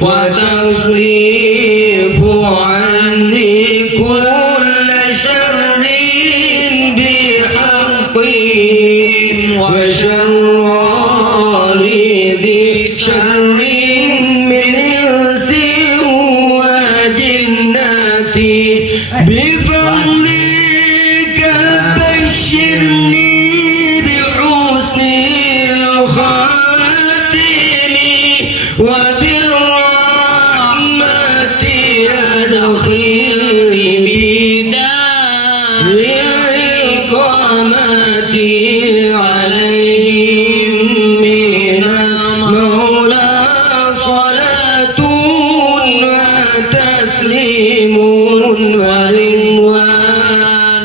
وتصريف عني كل شر بحق وشر ذي شر من إنس وجنة بفضلك بشرني بحسن الخاتم وبالرحمة أدخلني بدار الإقامة عليهم من المولى صلاة وتسليم ورضوان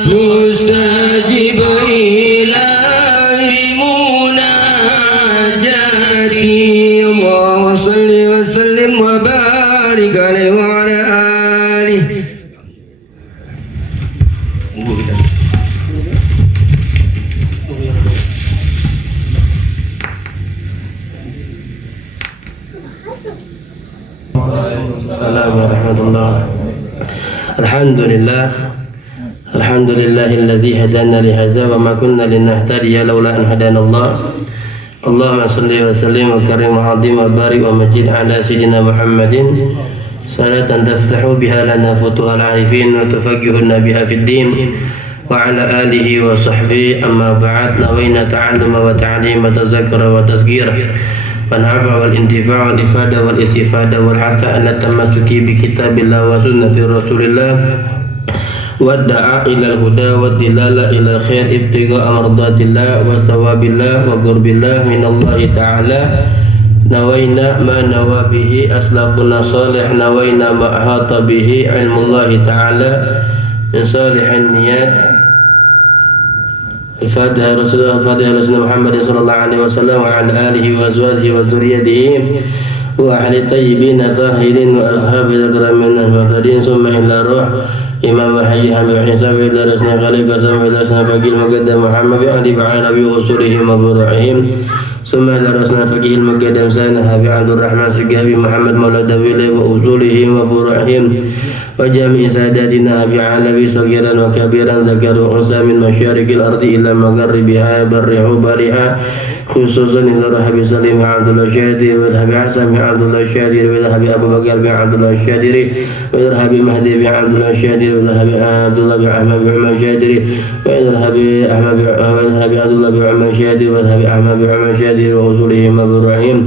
مستجب إلهي مناجاتي اللهم صل وسلم وبارك عليه وعلى آله. Assalamualaikum warahmatullahi wabarakatuh. Alhamdulillahilladzi hadana li hadza wa ma kunna linahtadiya laula an hadana Allah. Allahumma shalli wa sallim wa karim wa azim wa barik wa majid ala sayyidina Muhammadin salatan taftahu biha lana futuhal arifin wa tufaqihuna biha fid din wa ala alihi wa sahbihi amma ba'd. Nawayna ta'alluma wa ta'lim wa tazakkura wa tazkira والنفع والانتفاع والإفادة والاستفادة والحث على التمسك بكتاب الله وسنة رسول الله والدعاء إلى الهدى والدلالة إلى الخير ابتغاء مرضات الله وثواب الله وقرب الله من الله تعالى. نوينا ما نوى به أسلافنا صالح، نوينا ما أحاط به علم الله تعالى من صالح النيات. الفاتحة رسول محمد صلى الله عليه وسلم وعلى آله وأزواجه وذريته وأهل الطيبين الطاهرين وأصحاب الأكرمين المهتدين ثم إلى روح إمام الحي حمد حساب إلى رسول خالق قسم إلى رسول فقيه المقدم محمد بأهل بعين أبي وأصولهم وفروعهم ثم إلى رسول فقيه المقدم سيدنا أبي عبد الرحمن سقافي محمد مولى دبيله وأصولهم وفروعهم وجميع ساداتنا أبي علوي صغيرا وكبيرا ذكر وأنثى من مشارق الأرض إلى مغربها برها وبرها خصوصا إلى رحب سليم عبد الله الشادري وذهب حسن بن عبد الله الشادري وذهب أبو بكر بن عبد الله الشادري وذهب مهدي بن عبد الله الشادري وذهب عبد الله بن أحمد بن عمر الشادري وذهب عبد الله بن عمر الشادري وذهب أحمد بن عمر الشادري وأصولهم أبو إبراهيم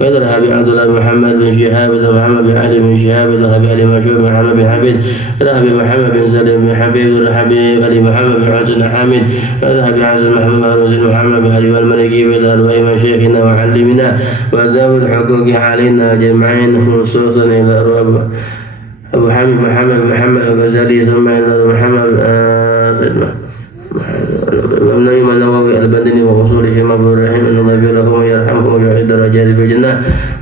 وذهب عبد الله بن محمد بن شهاب وذهب محمد بن علي بن شهاب وذهب علي مشهور بن محمد بن حبيب وذهب محمد بن سليم بن حبيب وذهب علي محمد بن حسن حامد وذهب حسن محمد بن محمد بن علي والملكي وذهب وإمام شيخنا وعلمنا وذوي الحقوق علينا جمعين خصوصا إلى أبو حامد محمد الغزالي ثم إلى محمد النبي النووي البدني وأصوله أبو إبراهيم أن الله يغفر ويرحمه ويعيد درجات في الجنة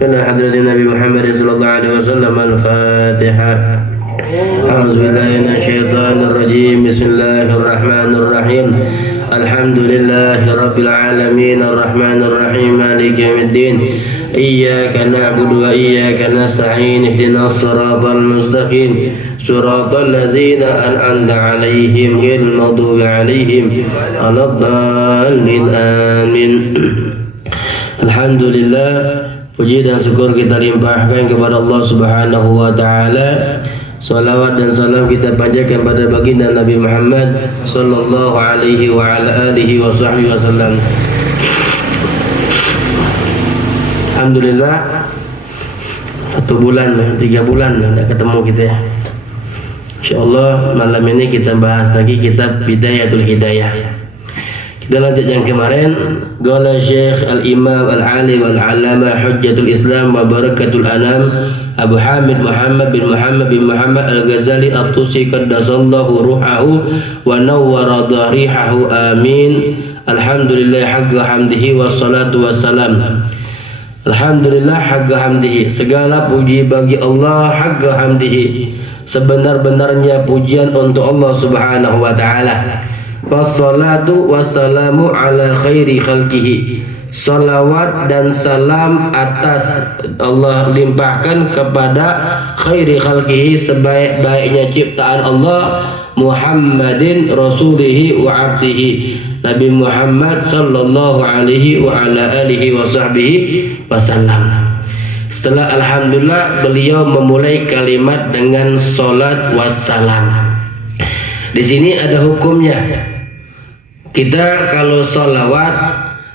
إلى حضرة النبي محمد صلى الله عليه وسلم. الفاتحة. أعوذ بالله من الشيطان الرجيم. بسم الله الرحمن الرحيم. الحمد لله رب العالمين الرحمن الرحيم مالك يوم الدين إياك نعبد وإياك نستعين اهدنا الصراط المستقيم صراط الذين أنعمت عليهم غير المغضوب عليهم ولا الضالين آمين. Alhamdulillah, puji dan syukur kita limpahkan kepada Allah Subhanahu wa taala. Salawat dan salam kita panjatkan pada baginda Nabi Muhammad sallallahu alaihi wa ala alihi wa sahbihi wasallam. Alhamdulillah, 1 bulan, 3 bulan tidak ketemu kita ya. Insyaallah malam ini kita bahas lagi kitab Bidayatul Hidayah. Kita lanjut yang kemarin. Qala Syekh Al-Imam Al-Alim Al-Allamah Hujjatul Islam wa Barakatul Anam Abu Hamid Muhammad bin Muhammad Al-Ghazali At-Tusi qaddasallahu ruhahu wa nawwara dharihahu amin. Alhamdulillah haqqa hamdihi wassalatu wassalam. Alhamdulillah haqqa hamdihi, segala puji bagi Allah, haqqa hamdihi, sebenar-benarnya pujian untuk Allah Subhanahu wa taala. Wassalatu wassalamu ala khairi khalqihi, salawat dan salam atas Allah limpahkan kepada khairi khalqihi, sebaik-baiknya ciptaan Allah, Muhammadin rasulihi wa abdihi, Nabi Muhammad sallallahu alaihi wa ala alihi wa sahbihi wasallam. Setelah alhamdulillah, beliau memulai kalimat dengan salat wassalam. Di sini ada hukumnya. Kita kalau sholawat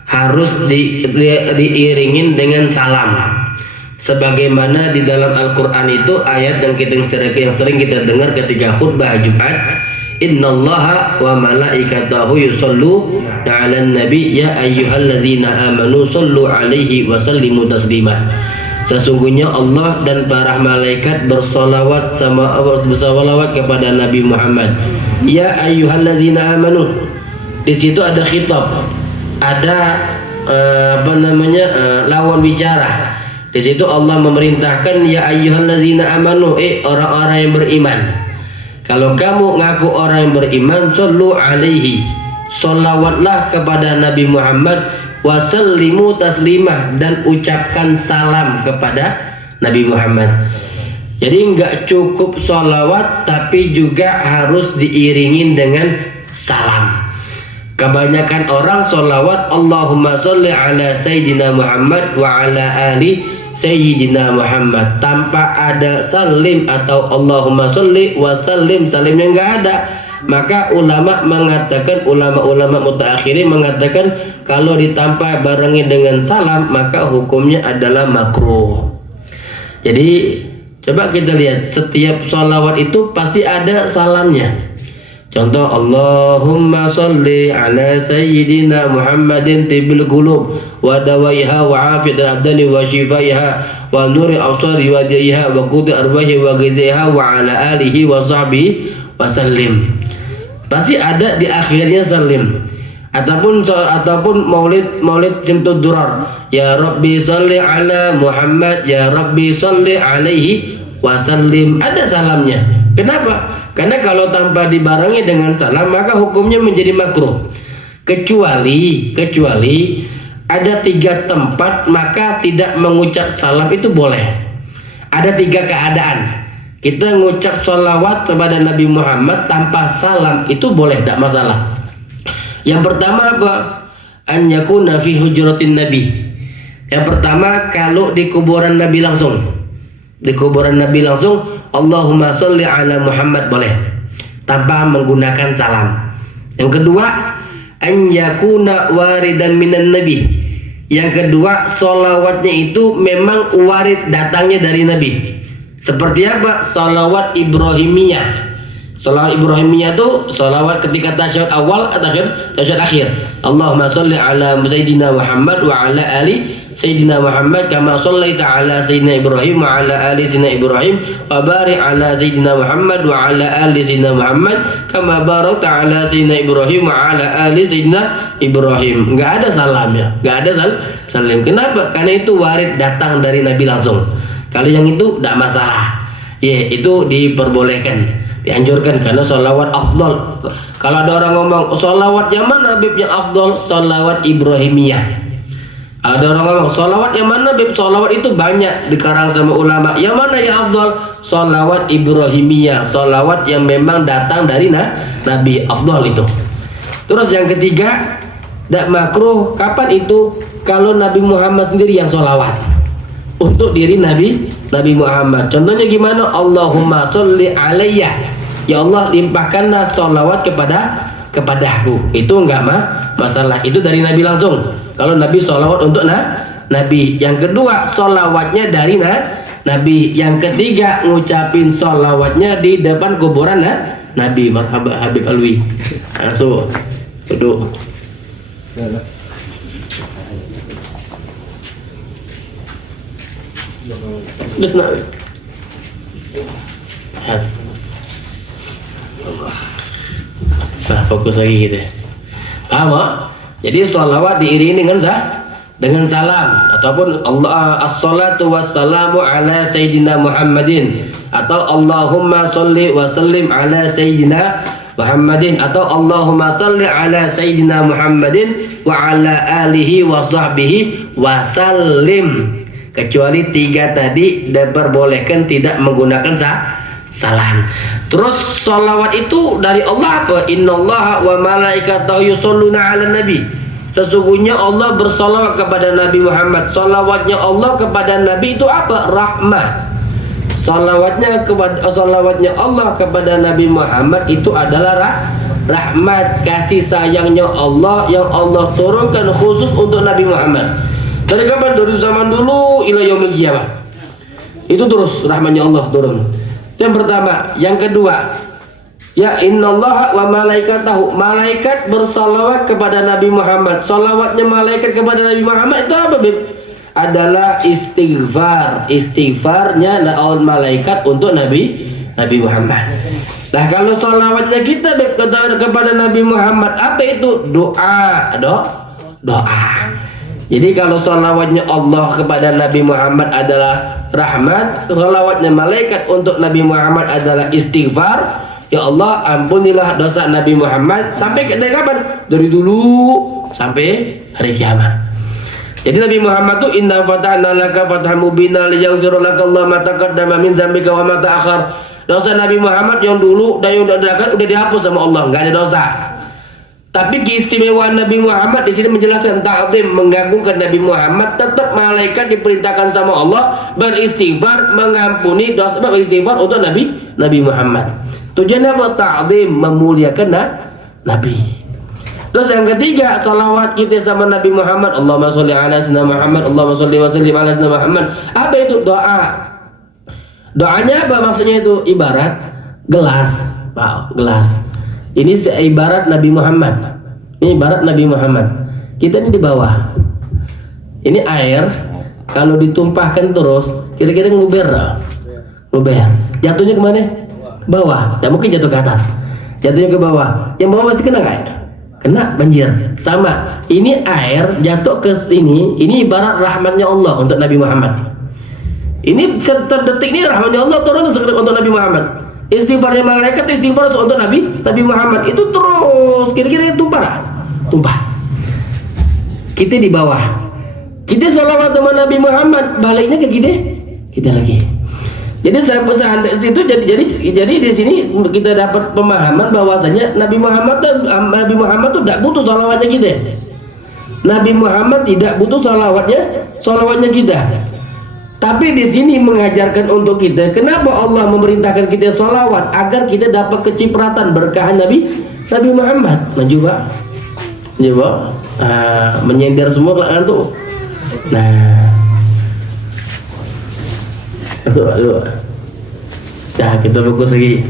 harus diiringin dengan salam. Sebagaimana di dalam Al-Quran itu ayat yang sering kita dengar ketika khutbah Jumat, innallaha wa malaikatahu yusallu 'alan nabi ya ayyuhalladzina amanu sallu 'alaihi wa sallimu taslima. Sesungguhnya Allah dan para malaikat bersolawat kepada Nabi Muhammad. Ya ayyuhalladzina amanu. Di situ ada khitab, ada lawan bicara. Di situ Allah memerintahkan ya ayyuhalladzina amanu, orang-orang yang beriman. Kalau kamu ngaku orang yang beriman, sallu alaihi, sholawatlah kepada Nabi Muhammad, wasallimu taslimah, dan ucapkan salam kepada Nabi Muhammad. Jadi nggak cukup sholawat, tapi juga harus diiringin dengan salam. Kebanyakan orang sholawat Allahumma sholli ala Sayyidina Muhammad wa ala ali Sayyidina Muhammad tanpa ada salim atau Allahumma sholli wa sallim, salimnya nggak ada. Maka ulama mengatakan, ulama-ulama mutaakhirin mengatakan kalau ditambah barengi dengan salam maka hukumnya adalah makruh. Jadi coba kita lihat, setiap sholawat itu pasti ada salamnya. Contoh, Allahumma sholli ala Sayyidina Muhammadin tibil qulub wa dawaiha wa afidil abdani wa shifaiha wa nuri absari wa jaiha wa qudi arwahi wa ghizaiha wa ala alihi wa sahbihi wa sallim. Pasti ada di akhirnya salim. Ataupun maulid Jimtud Durar, ya Rabbi sholli ala Muhammad, ya Rabbi sholli alaihi wa sallim, ada salamnya. Kenapa? Karena kalau tanpa dibarengi dengan salam maka hukumnya menjadi makruh. Kecuali ada 3 tempat maka tidak mengucap salam itu boleh. Ada 3 keadaan. Kita ngucap sholawat kepada Nabi Muhammad tanpa salam itu boleh, tidak masalah. Yang pertama apa? An yakuna fi hujratin Nabi. Yang pertama, kalau di kuburan Nabi langsung. Di kuburan Nabi langsung, Allahumma sholli ala Muhammad boleh tanpa menggunakan salam. Yang kedua, an yakuna waridan minan Nabi. Yang kedua, sholawatnya itu memang warid, datangnya dari Nabi. Seperti apa? Sholawat Ibrahimiyah. Sholawat Ibrahimiyah itu sholawat ketika tasyahud awal atau tasyahud akhir. Allahumma sholli ala Sayyidina Muhammad wa ala ali Sayyidina Muhammad kama shallaita ala Sayyidina Ibrahim wa ala ali Sayyidina Ibrahim wa barik ala Sayyidina Muhammad wa ala ali Sayyidina Muhammad kama barakta ala Sayyidina Ibrahim wa ala ali Sayyidina Ibrahim. Enggak ada salamnya, enggak ada salam. Kenapa? Karena itu warid, datang dari Nabi langsung. Kalau yang itu tidak masalah. Ya, itu diperbolehkan, dianjurkan karena sholawat afdal. Kalau ada orang ngomong sholawat yang mana Habib yang afdal? Sholawat Ibrahimiyah. Ada orang ngomong sholawat yang mana Beb? Sholawat itu banyak dikarang sama ulama. Yang mana yang afdal? Sholawat Ibrahimiyah, sholawat yang memang datang dari Nabi, afdal itu. Terus yang ketiga, tidak makruh. Kapan itu? Kalau Nabi Muhammad sendiri yang sholawat untuk diri Nabi Muhammad. Contohnya gimana? Allahumma sholli alayya, ya Allah limpahkanlah sholawat kepadaku. Itu enggak masalah, itu dari Nabi langsung. Kalau Nabi sholawat untuk Nabi. Yang kedua, sholawatnya dari Nabi. Yang ketiga, ngucapin sholawatnya di depan kuburan Nabi. Mas Habib Alwi. Tuh, duduk. Nah, fokus lagi gitu. Paham? Jadi sholawat diiringi dengan salam, ataupun Allah as-salatu wassalamu ala Sayyidina Muhammadin, atau Allahumma sholli wa sallim ala Sayyidina Muhammadin, atau Allahumma salli ala sayyidina Muhammadin wa ala alihi wa sahbihi wa sallim. Kecuali 3 tadi diperbolehkan tidak menggunakan salam. Terus salawat itu dari Allah apa? Innallaha wa malaikatahu yusholluna ala nabi. Sesungguhnya Allah bersalawat kepada Nabi Muhammad. Salawatnya Allah kepada Nabi itu apa? Rahmah. Salawatnya Allah kepada Nabi Muhammad itu adalah rahmat, kasih sayangnya Allah yang Allah turunkan khusus untuk Nabi Muhammad. Dari kapan? Dari zaman dulu ila yaumil qiyamah. Itu terus rahmatnya Allah turun. Yang pertama. Yang kedua, ya innallaha wa malaikatahu, malaikat bersalawat kepada Nabi Muhammad. Salawatnya malaikat kepada Nabi Muhammad itu apa, Bib? Adalah istighfar. Istighfarnya malaikat untuk Nabi Muhammad. Nah, kalau salawatnya kita kepada Nabi Muhammad, apa itu? Doa. Jadi kalau salawatnya Allah kepada Nabi Muhammad adalah rahmat, salawatnya malaikat untuk Nabi Muhammad adalah istighfar. Ya Allah, ampunilah dosa Nabi Muhammad. Sampai dari kapan? Dari dulu sampai hari kiamat. Jadi Nabi Muhammad tuh inna fatahna laka fathan mubina liyaghfira laka Allah ma taqaddama min dzambika wa ma ta'akhkhar. Dosa Nabi Muhammad yang dulu dan yang udah dihapus sama Allah, enggak ada dosa. Tapi keistimewaan Nabi Muhammad di sini menjelaskan ta'zim, mengagungkan Nabi Muhammad. Tetap malaikat diperintahkan sama Allah beristighfar, mengampuni dosa, beristighfar untuk Nabi Muhammad. Tujuannya apa? Ta'zim, memuliakan Nabi. Terus yang ketiga, salawat kita sama Nabi Muhammad. Allahumma sholli ala sayyidina Muhammad, Allahumma sholli wa sallim ala sayyidina Muhammad. Apa itu? Doa. Doanya apa maksudnya itu? Ibarat gelas. Wow, gelas. Ini ibarat Nabi Muhammad. Ini ibarat Nabi Muhammad. Kita ini di bawah. Ini air kalau ditumpahkan terus, kira-kira nguber. Jatuhnya kemana? Bawah. Ya mungkin jatuh ke atas. Jatuhnya ke bawah. Yang bawah masih kena nggak? Kena banjir. Sama. Ini air jatuh ke sini. Ini ibarat rahmatnya Allah untuk Nabi Muhammad. Ini setiap detik ini rahmatnya Allah turun untuk Nabi Muhammad. Istighfarnya malaikat, istighfar untuk Nabi Muhammad. Itu terus kira-kira tumpah. Kita di bawah. Kita sholawat sama Nabi Muhammad, baliknya ke kita lagi. Jadi itu jadi di sini kita dapat pemahaman bahwasanya Nabi Muhammad tuh tidak butuh sholawatnya kita. Nabi Muhammad tidak butuh sholawatnya kita. Tapi di sini mengajarkan untuk kita, kenapa Allah memerintahkan kita sholawat? Agar kita dapat kecipratan berkahan Nabi Muhammad. Mencoba menyender semua kelakan tuh. Aduh. Nah, kita fokus lagi.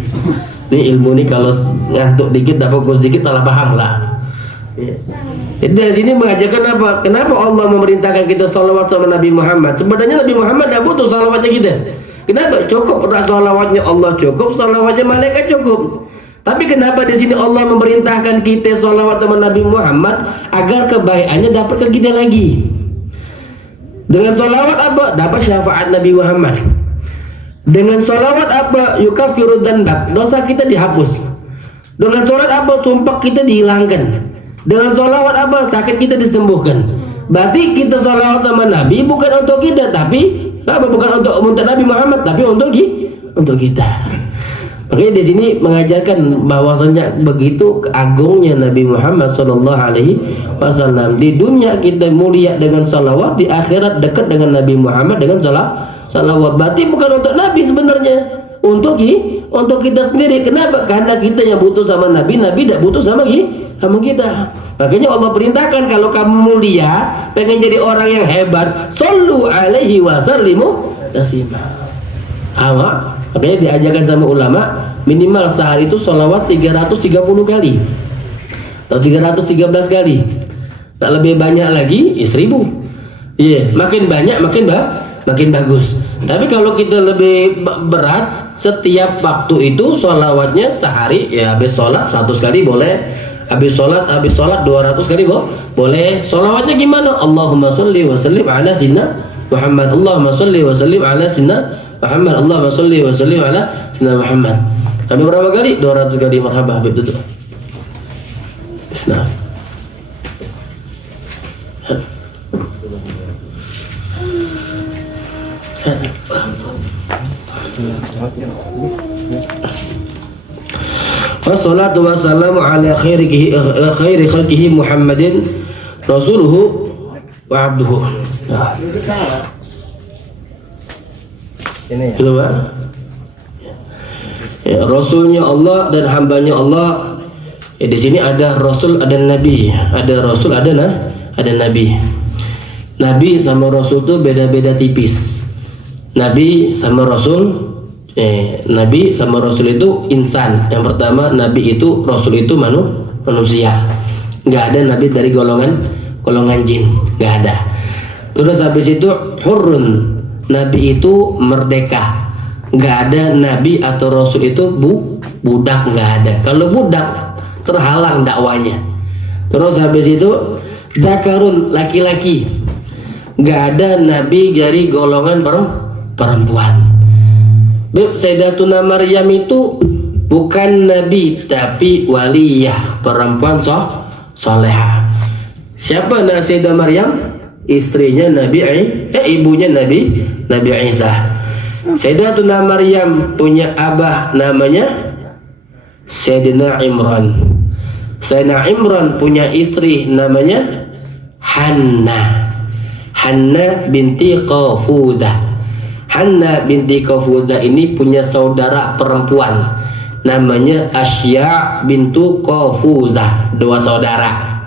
Ini ilmu nih kalau ngantuk dikit, tak fokus dikit salah paham lah. Jadi dari sini mengajarkan apa? Kenapa Allah memerintahkan kita sholawat sama Nabi Muhammad? Sebenarnya Nabi Muhammad tidak butuh sholawatnya kita. Kenapa? Cukup sholawatnya Allah cukup, sholawatnya malaikat cukup. Tapi kenapa di sini Allah memerintahkan kita sholawat sama Nabi Muhammad agar kebaikannya dapat ke kita lagi? Dengan sholawat apa? Dapat syafaat Nabi Muhammad. Dengan sholawat apa? Yukaffiru dzanbak, dosa kita dihapus. Dengan sholawat apa? Sumpah kita dihilangkan. Dengan sholawat apa? Sakit kita disembuhkan. Berarti kita sholawat sama Nabi bukan untuk kita, tapi bukan untuk Nabi Muhammad, tapi untuk kita. Makanya di sini mengajarkan bahwasanya begitu agungnya Nabi Muhammad SAW. Di dunia kita mulia dengan sholawat, di akhirat dekat dengan Nabi Muhammad dengan sholawat. Berarti bukan untuk Nabi sebenarnya, untuk kita sendiri. Kenapa? Karena kita yang butuh sama Nabi tidak butuh sama kita. Makanya Allah perintahkan kalau kamu mulia, pengen jadi orang yang hebat, shollu alaihi wa sallimu taslima. Makanya diajarkan sama ulama minimal sehari itu sholawat 330 kali atau 313 kali. Tak lebih banyak lagi 1000. Makin banyak makin bagus. Tapi kalau kita lebih berat, setiap waktu itu sholawatnya sehari, ya habis sholat 100 kali boleh. Habis sholat 200 kali boleh. Sholawatnya gimana? Allahumma sholli wa sallim ala sayyidina Muhammad. Allahumma sholli wa sallim ala sayyidina Muhammad. Allahumma sholli wa sallim ala sayyidina Muhammad. Nabi berapa kali? 200 kali marhaba Habib duduk. Nah. Wassalatu wassalamu ala khairi khalqihi Muhammadin rasuluhu wa abduhu. Ini ya. Ya, Rasulnya Allah dan hambanya Allah. Ya, di sini ada Rasul, ada Nabi, ada Rasul, ada Nabi. Nabi sama Rasul itu beda-beda tipis. Nabi sama Rasul itu insan. Yang pertama Nabi itu, Rasul itu manusia. Nggak ada Nabi dari golongan jin, nggak ada. Terus habis itu hurun, Nabi itu merdeka. Nggak ada Nabi atau Rasul itu budak, nggak ada. Kalau budak terhalang dakwanya. Terus habis itu zakarun, laki-laki. Nggak ada Nabi dari golongan perempuan. Sayyidatuna Maryam itu bukan Nabi tapi waliyah, perempuan solehah. Siapa Sayyidah Maryam? Istrinya ibunya Nabi Isa. Sayyidatuna Maryam punya abah namanya Sayyidina Imran. Sayyidina Imran punya istri namanya Hanna binti Qafudah. Hanna binti Qafudah ini punya saudara perempuan namanya Asya bintu Qafudah, dua saudara.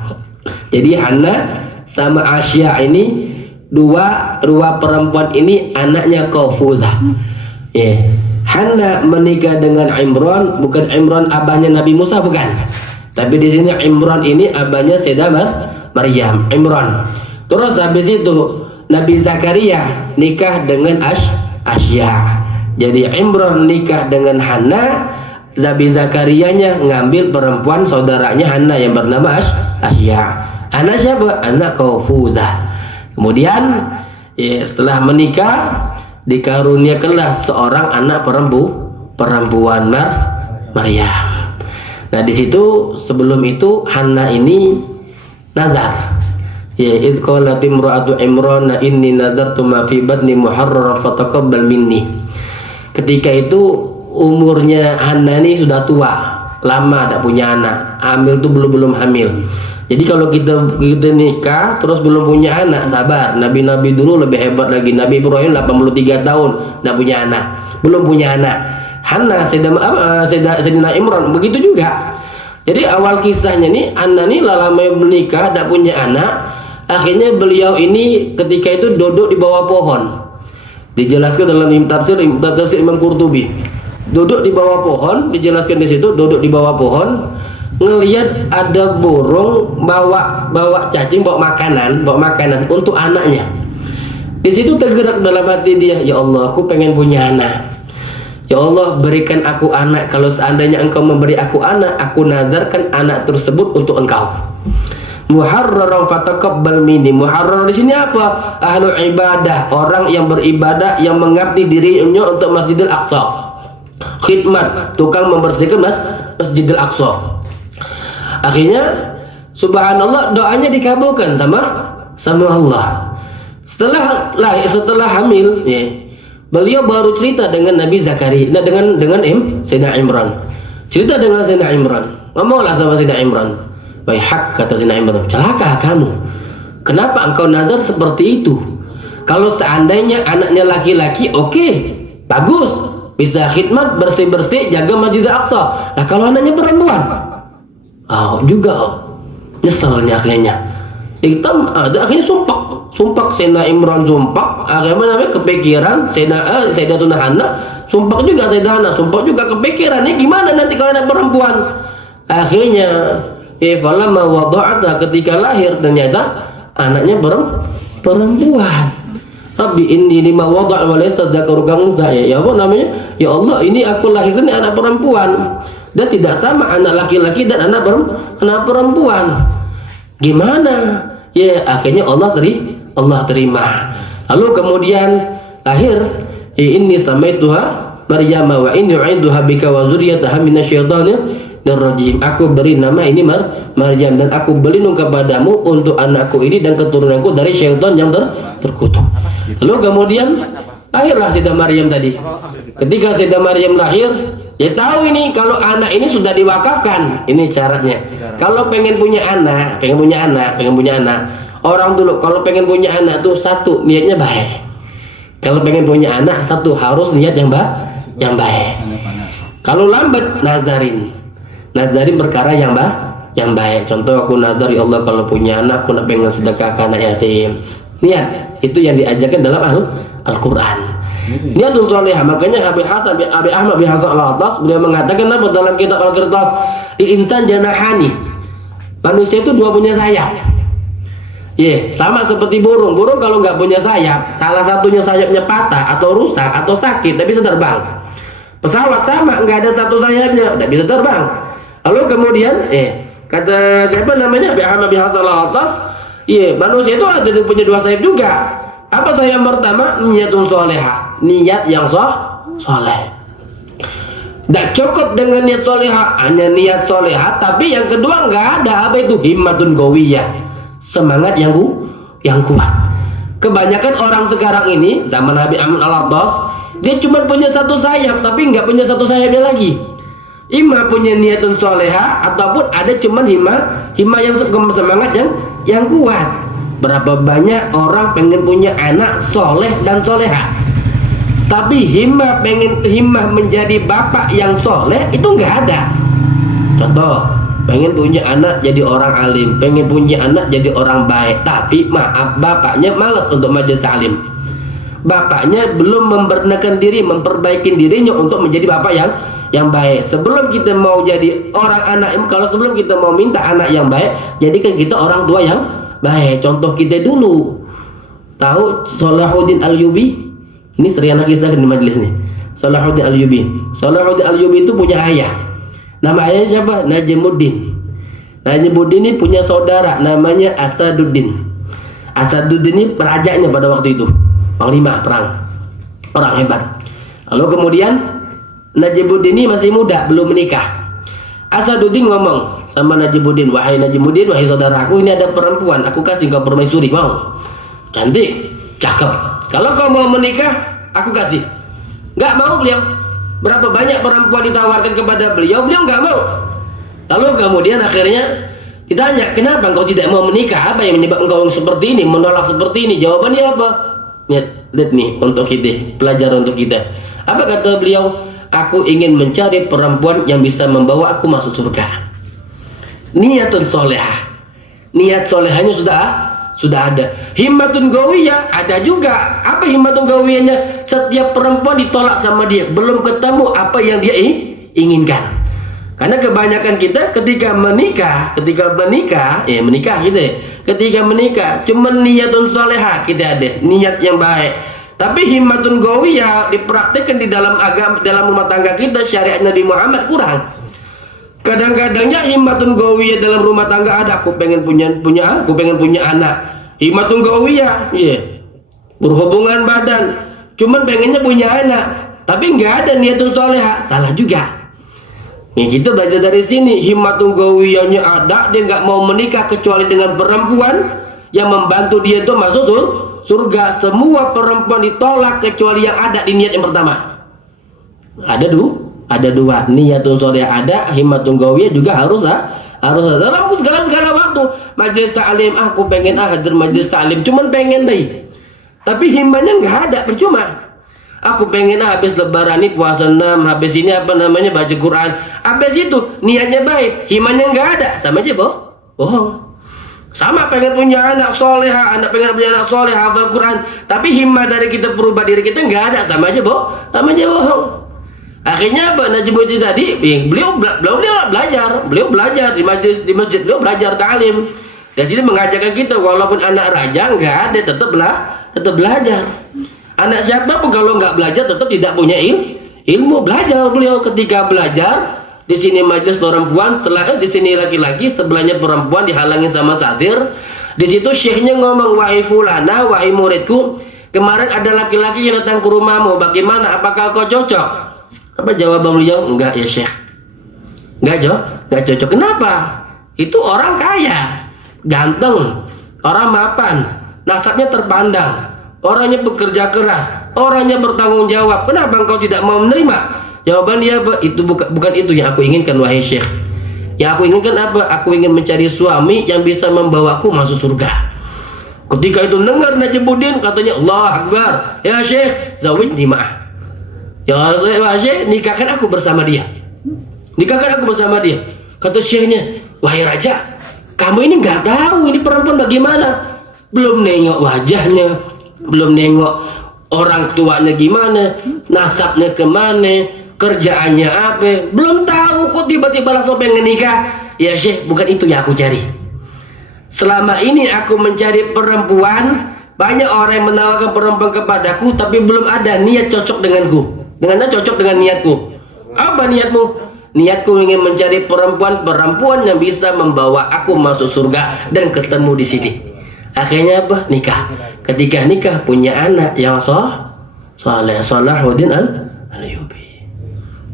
Jadi Hanna sama Asya ini dua perempuan ini anaknya Qafudah. Hanna menikah dengan Imran, bukan Imran abahnya Nabi Musa, bukan. Tapi di sini Imran ini abahnya Sayyidah Maryam, Imran. Terus habis itu Nabi Zakaria nikah dengan Asya. Jadi Imran nikah dengan Hanna, Nabi Zakarianya ngambil perempuan saudaranya Hanna yang bernama Asya. Anak siapa? Anak Qafudah. Kemudian setelah menikah dikaruniakanlah seorang anak perempuan Maryam. Nah di situ sebelum itu Hanna ini nazar. Idh qalat imra'atu Imran inni nazartu ma fi batni muharraran fataqabbal minni. Ketika itu umurnya Hanna ini sudah tua, lama tak punya anak, hamil itu belum hamil. Jadi kalau kita nikah terus belum punya anak, sabar. Nabi-nabi dulu lebih hebat lagi. Nabi Ibrahim 83 tahun tak punya anak, belum punya anak. Hanna Sayyidina Imran begitu juga. Jadi awal kisahnya nih, Hanna nih lama menikah tak punya anak. Akhirnya beliau ini ketika itu duduk di bawah pohon. Dijelaskan dalam tafsir Imam Qurtubi. Duduk di bawah pohon, dijelaskan di situ duduk di bawah pohon, ngelihat ada burung bawa cacing, bawa makanan untuk anaknya. Di situ tergerak dalam hati dia, ya Allah, aku pengen punya anak. Ya Allah, berikan aku anak. Kalau seandainya Engkau memberi aku anak, aku nadarkan anak tersebut untuk Engkau. Muharraran fataqabbal minni. Muharrar di sini apa? Ahlu ibadah, orang yang beribadah, yang mengabdi dirinya untuk Masjidil Aqsa. Khidmat, tukang membersihkan Masjidil Aqsa. Akhirnya subhanallah, doanya dikabulkan sama Allah. Setelah hamil, beliau baru cerita dengan Nabi Zakaria, dengan Sayyidina Imran. Cerita dengan Sayyidina Imran. Ngomonglah sama Sayyidina Imran. Baihak, kata Sayyidina Imran, celaka kamu. Kenapa engkau nazar seperti itu? Kalau seandainya anaknya laki-laki, oke, bagus, bisa khidmat, bersih-bersih, jaga Masjid Al-Aqsa. Nah kalau anaknya perempuan, juga nyeselnya akhirnya. Akhirnya sumpah Sayyidina Imran sumpah. Akhirnya kepikiran Sayyidatuna Hanna, sumpah juga Sayyidatuna Hanna, sumpah juga kepikiran, ini gimana nanti kalau anak perempuan. Akhirnya falamma wada'atha, ketika lahir ternyata anaknya perempuan. Rabbi inni lima wada'a wa laysa dzakaru ka'untha. Ya apa namanya? Ya Allah, ini aku lahirkan anak perempuan dan tidak sama anak laki-laki dan anak perempuan. Gimana? Ya akhirnya Allah terima. Lalu kemudian lahir ini samaituha Maryam wa inni u'idzuha bika wa dzurriyyataha minasyaitonir rajim. Aku beri nama ini Maryam dan aku berlindung kepadamu untuk anakku ini dan keturunanku dari syaitan yang terkutuk. Lalu kemudian lahirlah Sayyidah Maryam tadi. Ketika Sayyidah Maryam lahir, dia tahu ini kalau anak ini sudah diwakafkan. Ini syaratnya. Kalau pengen punya anak, orang dulu kalau pengen punya anak tuh satu niatnya baik. Kalau pengen punya anak satu harus niat yang baik. Kalau lambat nazarin perkara yang baik. Contoh aku nazar, ya Allah kalau punya anak aku nak pengen sedekah ke anak yatim. Niat itu yang diajarkan dalam Al-Qur'an. Niatun sholihah. Makanya Abi Ahmad bin Hasan Al-Attas beliau mengatakan apa dalam kitab Al-Qirtas, insan janahani. Manusia itu dua punya sayap. Sama seperti burung. Burung kalau nggak punya sayap, salah satunya sayapnya patah atau rusak atau sakit, tidak bisa terbang. Pesawat sama, nggak ada satu sayapnya, tidak bisa terbang. Lalu kemudian, kata siapa namanya Abi Ahmad bin Hasan Al-Attas, manusia itu ada punya dua sayap juga. Apa sayap pertama? Niyatun sholihah, niat yang soleh. Tidak cukup dengan niat sholihah, hanya niat sholihah, tapi yang kedua nggak ada. Apa itu? Himmatun qawiyah, semangat yang kuat. Kebanyakan orang sekarang ini zaman Nabi Ahmad Al-Attas, dia cuma punya satu sayap tapi nggak punya satu sayapnya lagi. Ima punya niatun sholihah ataupun ada cuman hima yang semangat yang kuat. Berapa banyak orang pengen punya anak soleh dan soleha, tapi himah menjadi bapak yang soleh itu nggak ada. Contoh, pengen punya anak jadi orang alim, pengen punya anak jadi orang baik, tapi maaf bapaknya malas untuk majelis taklim. Bapaknya belum memperkenalkan diri, memperbaiki dirinya untuk menjadi bapak yang baik. Sebelum kita mau jadi orang anak, kalau sebelum kita mau minta anak yang baik, jadikan kita orang tua yang baik. Contoh kita dulu, tahu Salahuddin Ayyubi? Ini sering anak kisah di majelis nih. Salahuddin Ayyubi itu punya ayah. Nama ayahnya siapa? Najmuddin. Najmuddin ini punya saudara namanya Asaduddin. Asaduddin ini rajanya pada waktu itu, panglima perang, orang hebat. Lalu kemudian Najmuddin ini masih muda, belum menikah. Asaduddin ngomong sama Najmuddin, wahai Najmuddin, wahai saudaraku, ini ada perempuan, aku kasih kau permaisuri, mau? Cantik, cakep. Kalau kau mau menikah, aku kasih. Nggak mau beliau. Berapa banyak perempuan ditawarkan kepada beliau, beliau nggak mau. Lalu kemudian akhirnya ditanya, kenapa engkau tidak mau menikah? Apa yang menyebabkan engkau seperti ini, menolak seperti ini? Jawabannya apa? Lihat nih, untuk kita, pelajaran untuk kita. Apa kata beliau? Aku ingin mencari perempuan yang bisa membawa aku masuk surga. Niatun solehah, niat solehahnya sudah ada. Himmatun qawiyah ada juga. Apa himmatun qawiyahnya? Setiap perempuan ditolak sama dia, belum ketemu apa yang dia inginkan. Karena kebanyakan kita ketika menikah cuma niatun solehah, kita ada niat yang baik. Tapi himmatun qawiyah dipraktikkan di dalam agama, dalam rumah tangga kita, syariat Nabi Muhammad kurang. Kadang-kadangnya himmatun qawiyah dalam rumah tangga ada, aku pengen punya anak. Himmatun qawiyah, berhubungan badan, cuman pengennya punya anak, tapi nggak ada niatun solehah, salah juga. Nih kita belajar dari sini, himmatun qawiyahnya ada, dia nggak mau menikah kecuali dengan perempuan yang membantu dia itu masuk surga. Semua perempuan ditolak kecuali yang ada di niat yang pertama. Ada dua, niatun solehah ada, himmatun qawiyah juga harus dalam segala waktu. Majelis taklim, aku pengen hadir majelis taklim, cuman pengen deh, tapi himmahnya nggak ada, percuma. Aku pengen habis lebaran ini puasa 6, habis ini baca Quran, habis itu niatnya baik, himmahnya nggak ada, sama aja bohong. Sama pengen punya anak soleha, hafal Quran, tapi himmah dari kita berubah diri kita nggak ada, sama aja bohong. Akhirnya apa? Najmuddin tadi, beliau belajar di masjid, beliau belajar taklim. Dari sini mengajarkan kita, walaupun anak raja nggak ada, tetap belajar. Anak siapa pun kalau nggak belajar tetap tidak punya ilmu. Belajar beliau, ketika belajar di sini majelis perempuan, di sini laki-laki, sebelahnya perempuan dihalangi sama satir. Di situ syekhnya ngomong, wahai fulana, wahai muridku, kemarin ada laki-laki yang datang ke rumahmu, bagaimana? Apakah kau cocok? Apa jawaban beliau? Enggak ya Syekh. Enggak cocok. Kenapa? Itu orang kaya, ganteng, orang mapan, nasabnya terpandang, orangnya bekerja keras, orangnya bertanggung jawab. Kenapa engkau tidak mau menerima? Jawaban dia, itu bukan itu yang aku inginkan wahai Syekh. Yang aku inginkan apa? Aku ingin mencari suami yang bisa membawaku masuk surga. Ketika itu dengar Najibuddin, katanya Allah Akbar, ya Syekh, zawijni ma'ah. Ya Syekh, nikahkan aku bersama dia. Nikahkan aku bersama dia. Kata Syekhnya, wahai raja, kamu ini nggak tahu ini perempuan bagaimana. Belum nengok wajahnya, belum nengok orang tuanya gimana, nasabnya kemana, kerjaannya apa, belum tahu kok tiba-tiba langsung pengen nikah. Ya Syekh, bukan itu yang aku cari. Selama ini aku mencari perempuan, banyak orang yang menawarkan perempuan kepadaku, tapi belum ada niat cocok denganku. Dengannya cocok dengan niatku. Apa niatmu? Niatku ingin mencari perempuan yang bisa membawa aku masuk surga dan ketemu di sini. Akhirnya apa? Nikah. Ketika nikah punya anak yang saleh, Salahuddin al-Ayyubi.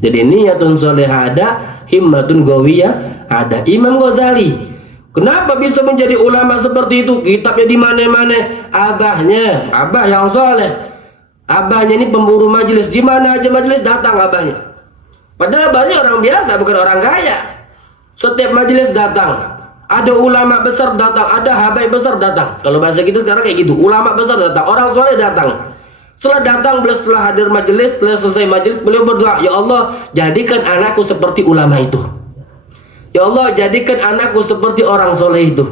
Jadi niatun salihah ada, himmatun gawiyah ada. Imam Ghazali kenapa bisa menjadi ulama seperti itu? Kitabnya di mana-mana. Abah yang soleh. Abahnya ini pemburu majelis. Di mana aja majelis datang abahnya. Padahal abahnya orang biasa, bukan orang kaya. Setiap majelis datang. Ada ulama besar datang, ada habaib besar datang. Kalau bahasa kita sekarang kayak gitu. Ulama besar datang, orang soleh datang. Setelah datang, setelah hadir majelis, setelah selesai majelis, beliau berdoa, ya Allah, jadikan anakku seperti ulama itu. Ya Allah, jadikan anakku seperti orang soleh itu.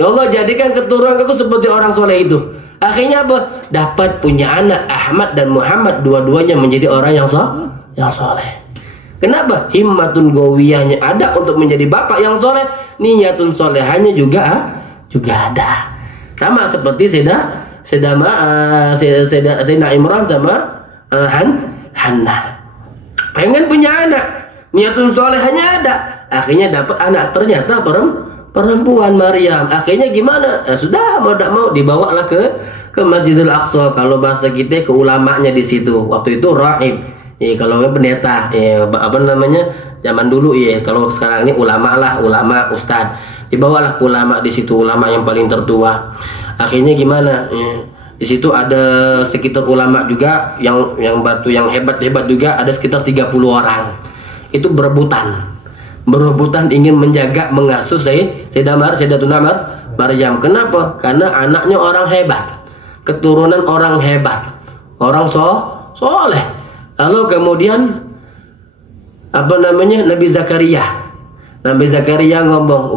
Ya Allah, jadikan keturunanku seperti orang soleh itu. Akhirnya apa? Dapat punya anak Ahmad dan Muhammad, dua-duanya menjadi orang yang soleh. Kenapa? Himmatun gawiyahnya ada untuk menjadi bapak yang soleh, niyatun solehahnya juga ada. Sama seperti Sayyidina Imran sama Hannah. Pengen punya anak, niyatun solehahnya ada. Akhirnya dapat anak, ternyata perempuan Maryam. Akhirnya gimana? Sudah mau tidak mau dibawalah ke Masjidil Aqsa. Kalau bahasa kita ke ulamanya di situ. Waktu itu rahib. Kalau pendeta, apa namanya? Zaman dulu ya. Kalau sekarang ini ulama lah, ulama ustad. Dibawalah ke ulama di situ, ulama yang paling tertua. Akhirnya gimana? Di situ ada sekitar ulama juga yang batu yang hebat-hebat juga, ada sekitar 30 orang. Itu berebutan ingin menjaga, mengasuh Sayyidatuna Maryam. Kenapa? Karena anaknya orang hebat, keturunan orang hebat, orang soleh. Lalu kemudian apa namanya, Nabi Zakaria ngomong,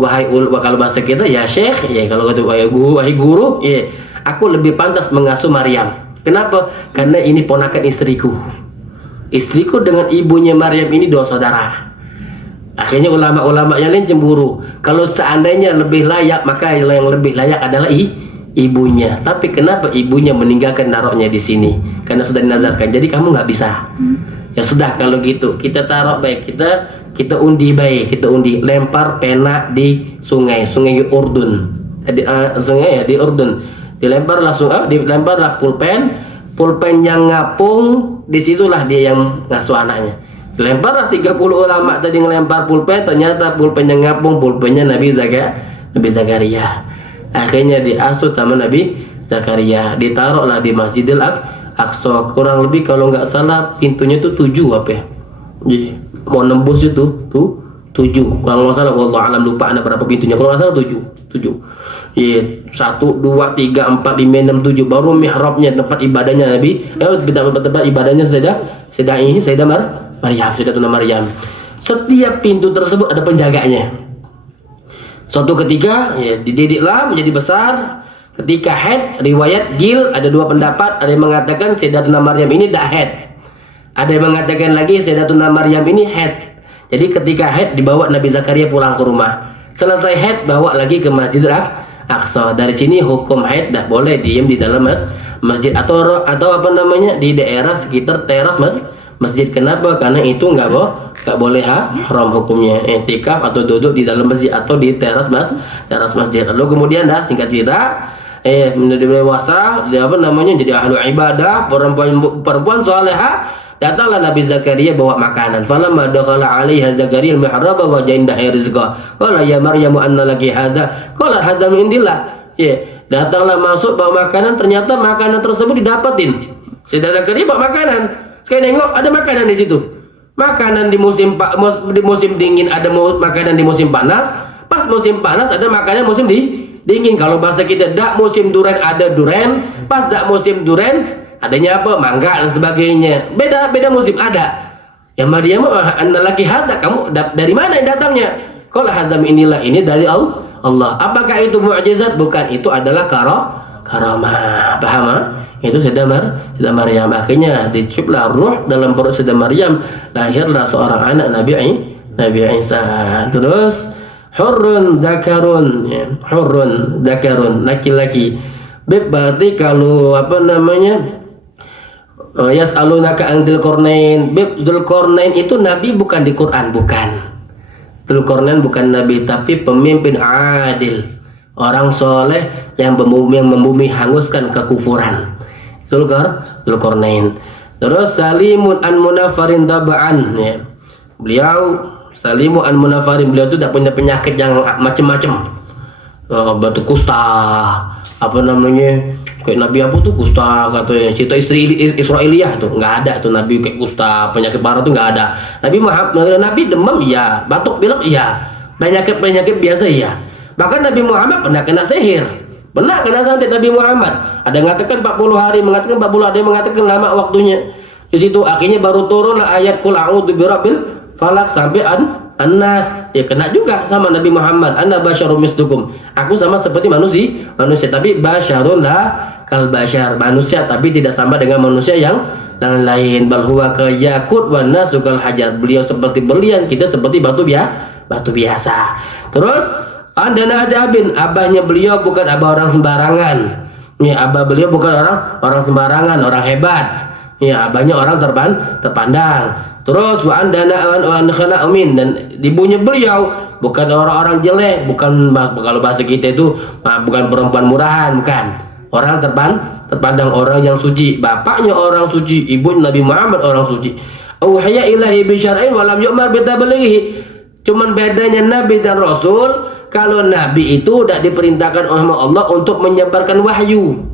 kalau bahasa kita ya Syekh, ya kalau kata wahai guru, ya aku lebih pantas mengasuh Maryam. Kenapa? Karena ini ponakan istriku dengan ibunya Maryam ini dua saudara. Akhirnya ulama-ulama yang lain cemburu. Kalau seandainya lebih layak, maka yang lebih layak adalah ibunya. Tapi kenapa ibunya meninggalkan naruhnya di sini? Karena sudah dinazarkan. Jadi kamu nggak bisa. Ya sudah, kalau gitu kita taruh baik, kita undi baik, kita undi, lempar pena di sungai Urdun. Sungai ya di Urdun. Dilempar langsung, dilemparlah pulpen yang ngapung, disitulah dia yang ngasuh anaknya. Lemparlah 30 ulama tadi ngelempar pulpen, ternyata pulpen yang ngapung, pulpennya Nabi Zakaria. Akhirnya diasuh sama Nabi Zakaria, ditaruhlah di Masjidil Aqsa. Kurang lebih kalau nggak salah pintunya itu 7 apa ya? Jadi mau nembus itu 7. Kalau nggak salah, wallahu alam, lupa ada berapa pintunya. Kalau nggak salah 7. Iya, 1, 2, 3, 4, 5, 6, 7. Baru mihrabnya, tempat ibadahnya Nabi. Tempat ibadahnya Sayyidatuna Maryam. Setiap pintu tersebut ada penjaganya. Suatu ketika ya, dididiklah menjadi besar. Ketika haid, riwayat Gil ada 2 pendapat. Ada yang mengatakan Sayyidatuna Maryam ini tidak haid. Ada yang mengatakan lagi Sayyidatuna Maryam ini haid. Jadi ketika haid dibawa Nabi Zakaria pulang ke rumah. Selesai haid bawa lagi ke Masjidil Aqsa. Dari sini hukum haid tidak boleh diem di dalam masjid atau apa namanya di daerah sekitar teras masjid. Kenapa? Karena itu nggak boleh haram hukumnya. I'tikaf atau duduk di dalam masjid atau di teras masjid. Lalu kemudian singkat cerita menjadi dewasa, dia apa namanya, jadi ahlu ibadah, perempuan soleha, Datanglah Nabi Zakaria bawa makanan. Falamma dakhala 'alaiha Zakaria al-mihrab wa ja'inda rizqa. Qala ya Maryam anna laki hadza? Qala hadza min indillah. Ya, datanglah masuk bawa makanan, ternyata makanan tersebut didapatin. Sayyidina Zakaria bawa makanan. Saya nengok ada makanan di situ. Makanan di musim dingin ada makanan di musim panas. Pas musim panas ada makanan musim dingin. Kalau bahasa kita dak musim duren ada duren, pas dak musim duren adanya apa? Mangga dan sebagainya. Beda musim ada. Ya Maryam, anda laki hada, kamu dari mana datangnya? Qala hadam inilah ini dari Allah. Apakah itu mukjizat? Bukan, itu adalah karamah. Paham? Itu Sayyidah Maryam. Akhirnya diciptalah ruh dalam perut Sayyidah Maryam, lahirlah seorang anak Nabi Isa. Terus hurrun dakarun, ya. Hurrun dakarun, laki-laki. Berarti kalau apa namanya? Yas'alunaka an Dzulqarnain. Dzulqarnain itu nabi bukan di Quran, bukan. Dzulqarnain bukan nabi, tapi pemimpin adil, orang soleh yang membumi hanguskan kekufuran. Dzulqarnain. Terus Salimun an Munafarin taba'an, ya. Beliau Salimun an Munafarin, beliau itu tidak punya penyakit yang macam-macam. Batu kusta, apa namanya, kayak nabi apa tuh kusta katanya, cerita Israiliyah tuh nggak ada tuh nabi kayak kusta, penyakit parah tuh nggak ada. Nabi demam iya, batuk pilek iya, penyakit biasa iya. Bahkan Nabi Muhammad pernah kena sihir, pernah kena santet Nabi Muhammad. Ada yang mengatakan 40 hari, mengatakan 40, ada yang mengatakan lama waktunya. Di situ akhirnya baru turunlah ayat Qul a'udzu birabbil falaq sampai An-Nas. Ya kena juga sama Nabi Muhammad. Ana basyarum mislukum. Aku sama seperti manusia, tapi basyarun la kal basyar. Manusia tapi tidak sama dengan manusia yang lain. Bal huwa ka yakut wan nasu kal hajar. Beliau seperti berlian, kita seperti batu biasa. Terus Andana Adabin, abahnya beliau bukan abah orang sembarangan. Ya, abah beliau bukan orang sembarangan, orang hebat. Ya, abahnya orang terpandang. Terus wa andana khana amin, dan ibunya beliau bukan orang-orang jelek, bukan kalau bahasa kita itu bukan perempuan murahan, bukan. Orang terpandang, orang yang suci. Bapaknya orang suci, ibunya Nabi Muhammad orang suci. Auhaya ilahi bi syar'in wa lam yu'mar bi tablighi. Cuman bedanya nabi dan rasul, kalau nabi itu tidak diperintahkan oleh Allah untuk menyebarkan wahyu.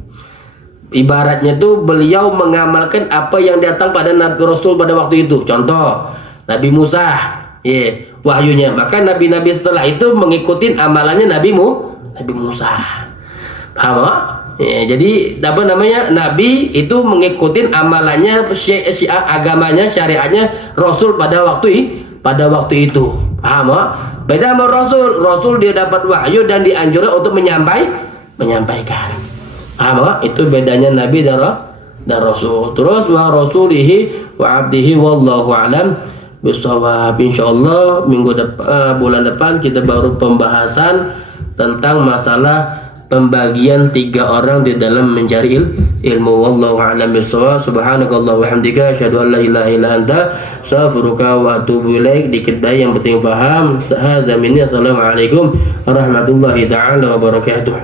Ibaratnya tuh beliau mengamalkan apa yang datang pada Nabi Rasul pada waktu itu. Contoh Nabi Musa, wahyunya. Maka nabi-nabi setelah itu mengikuti amalannya Nabi Musa. Paham? Jadi apa namanya, nabi itu mengikuti amalannya, agamanya, syariatnya Rasul pada waktu itu. Paham? Beda sama Rasul dia dapat wahyu dan dianjurkan untuk menyampaikan. Paham? Itu bedanya nabi dan rasul. Terus wa rasulihi wa abdihi wallahu alam bisawab. Insyaallah bulan depan kita baru pembahasan tentang masalah pembagian 3 orang di dalam mencari ilmu. Wallahu a'lam bissawab. Subhanakallah wa hamdika asyhadu an la ilaha illa anta astaghfiruka wa atubu ilaik. Dikit bayi yang penting paham. Hadza minni. Assalamualaikum warahmatullahi taala wabarakatuh.